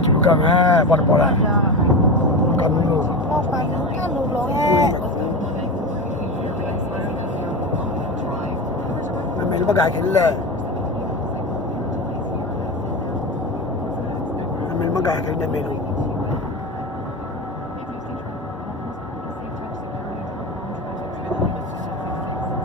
们就干哎，跑来，干路，我把路看路了哎，那没那么干去了，那没那么干去那没路。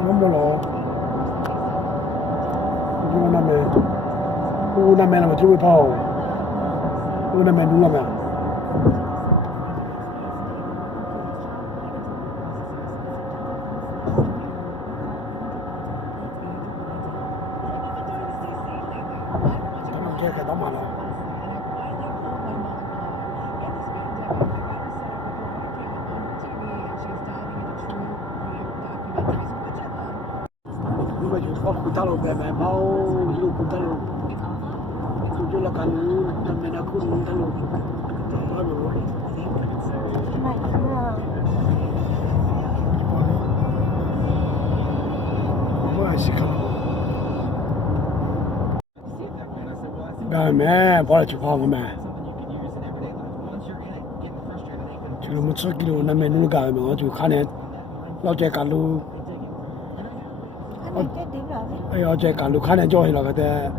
我没了，我那边，我那边那么就会跑，我那边路那边。这可倒慢了。如果就是跑古大路边边跑路古大路，就那干路那边那古大路，那路。买个，我还是看了。干咩？跑来去跑我们。就我们吃几路那边路干嘛？我就看见老在干路。anh này cái điểm rồi đấy. 哎呀，在干路看见叫去了个的，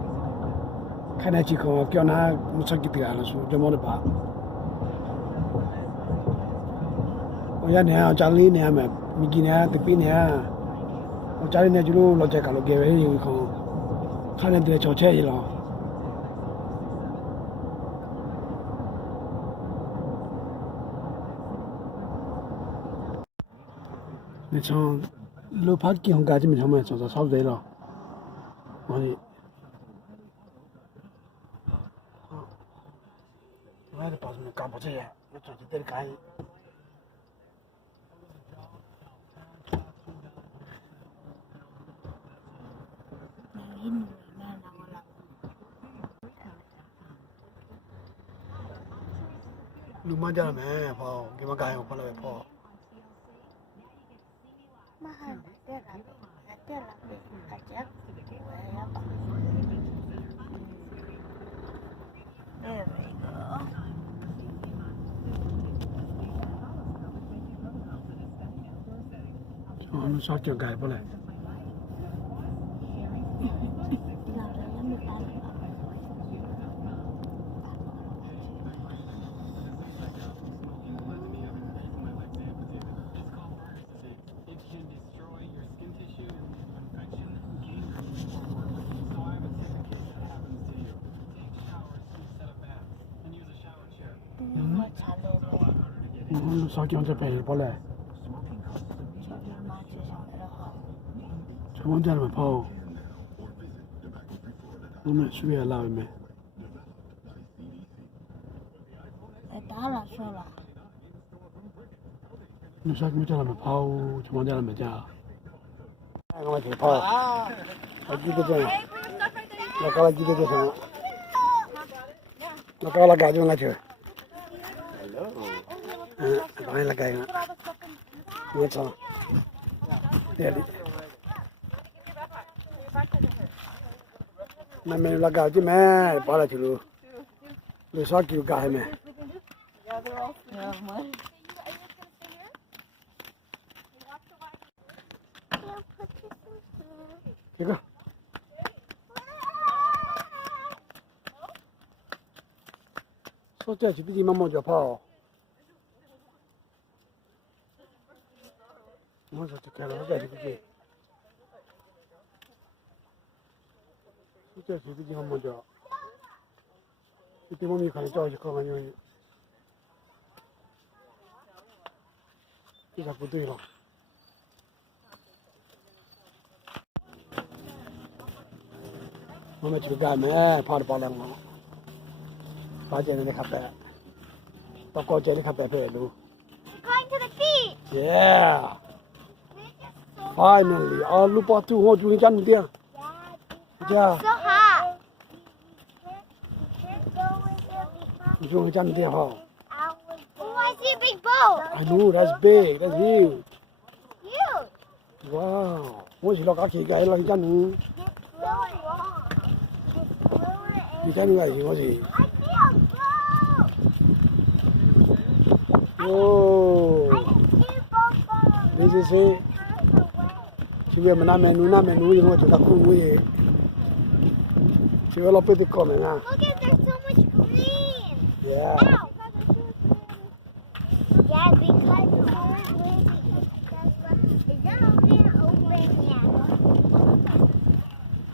看见几口叫那我吃几点了说就没得办。我家年家里年嘛，没几年得比年，我家里年就老在干路给位有一口，看见得交钱去了。你从路跑几红街这边上面走差不多了，我的，我还得把什么干不这样，我做这点干。Nhìn mà nào là 路蛮家了没跑，给我干跑了没跑。mà hai cái là chắc quay á bà. There we go. 我们耍脚干不来。我们耍脚在北不来。从我家里面跑，我们属于老一面。打了说了，你说我家里面跑，从我家里面家。我去跑，我记得这样，我搞了几个就行，我搞了干就我去。当然了干了，我操，这里。那没那个就没跑了去了，路上就干还没。这个，说这去比你妈妈就跑，我说就开了这去比你。这是比较么叫，这地方没看见叫去看看就，这下不对了。我们去干咩？跑了跑两个，大街上的看白，到高街里看白白路。Going to the beach. Yeah. Finally, lupa tu, oh jual ikan dia. Yeah. So hot. Jual ikan dia, ha. Oh, I see a big boat. I know, that's big, that's huge. Huge. Wow. Moi chỉ lo cá kỳ cái lo ikan nữa. Ikan này gì có gì? I see a boat. Oh, this is it. She will not menu, you know, to the cool way. She will up with the comment now. Look at there's so much green. Yeah. Ow. Yeah, because it's always windy. Is that open yet?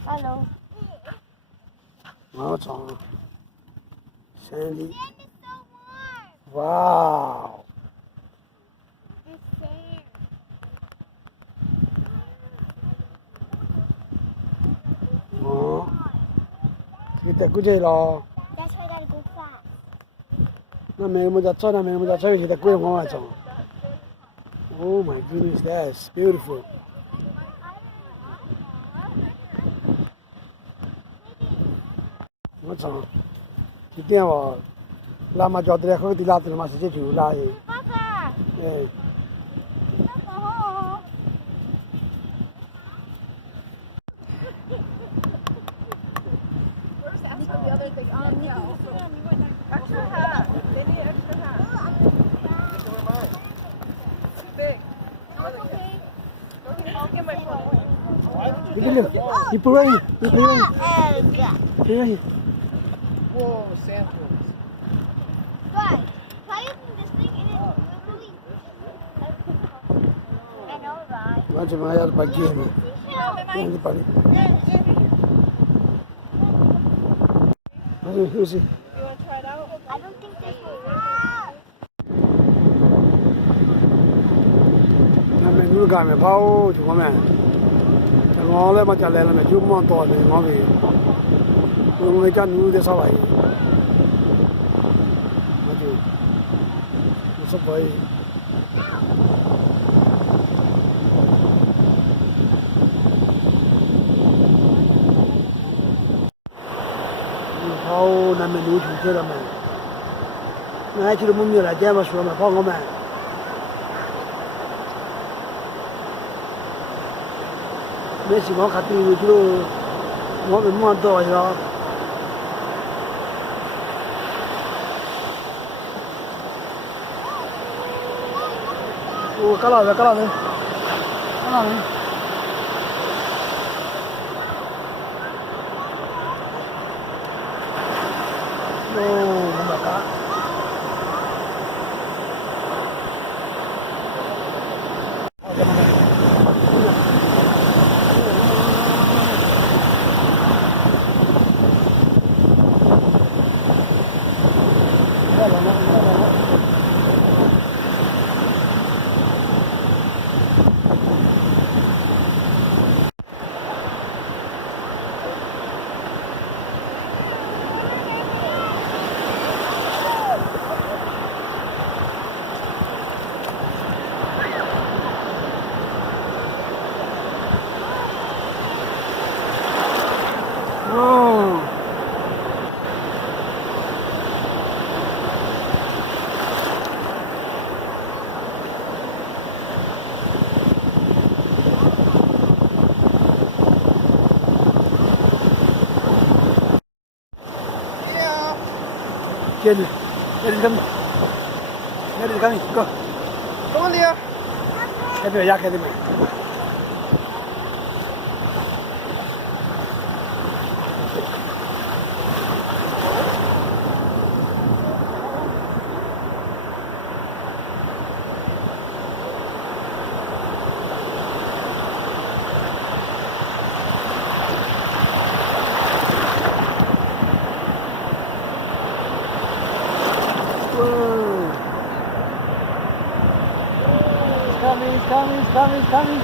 Hello. Well, it's on. Sandy. Sand is so warm. Wow. It's sand. Oh. Kita kucing lo. That's why I gotta go fast. Na me mo jatso na me mo jatso kita kucing mo aso. Oh my goodness, that's beautiful. What's on? Kita wa lama jauh dari aku di laut masih jadi ulah. Papa. Eh. Papa. The other thing, no. Extra hat. They need extra hat. Big. I'll get my phone. Ini loh. Di pulau ini. Di pulau ini. Egg. Pulau ini. Whoa, sand flies. But why isn't this thing in it literally? I know, right? Macam mana ya pagi ni? Yang di pagi. Aduh, ini sih. You want to try it out? I don't think this will work. Nama dulu kami pau cuma mana. Kalau le macam le le cuma tu ni kami. Kalau macam dulu dia salah. Macam, macam baik. Pau nama dulu tu je mana. Nah, cuma mungkin lah jangan masuk mana pau kami. Mấy chị có khát tiền chứ nó bị mua to rồi ô cá lòi đi cá lòi đi ô không phải cá oh Trên này, đây kami, go. Come on, Leah. Cái này yak cái này. Coming.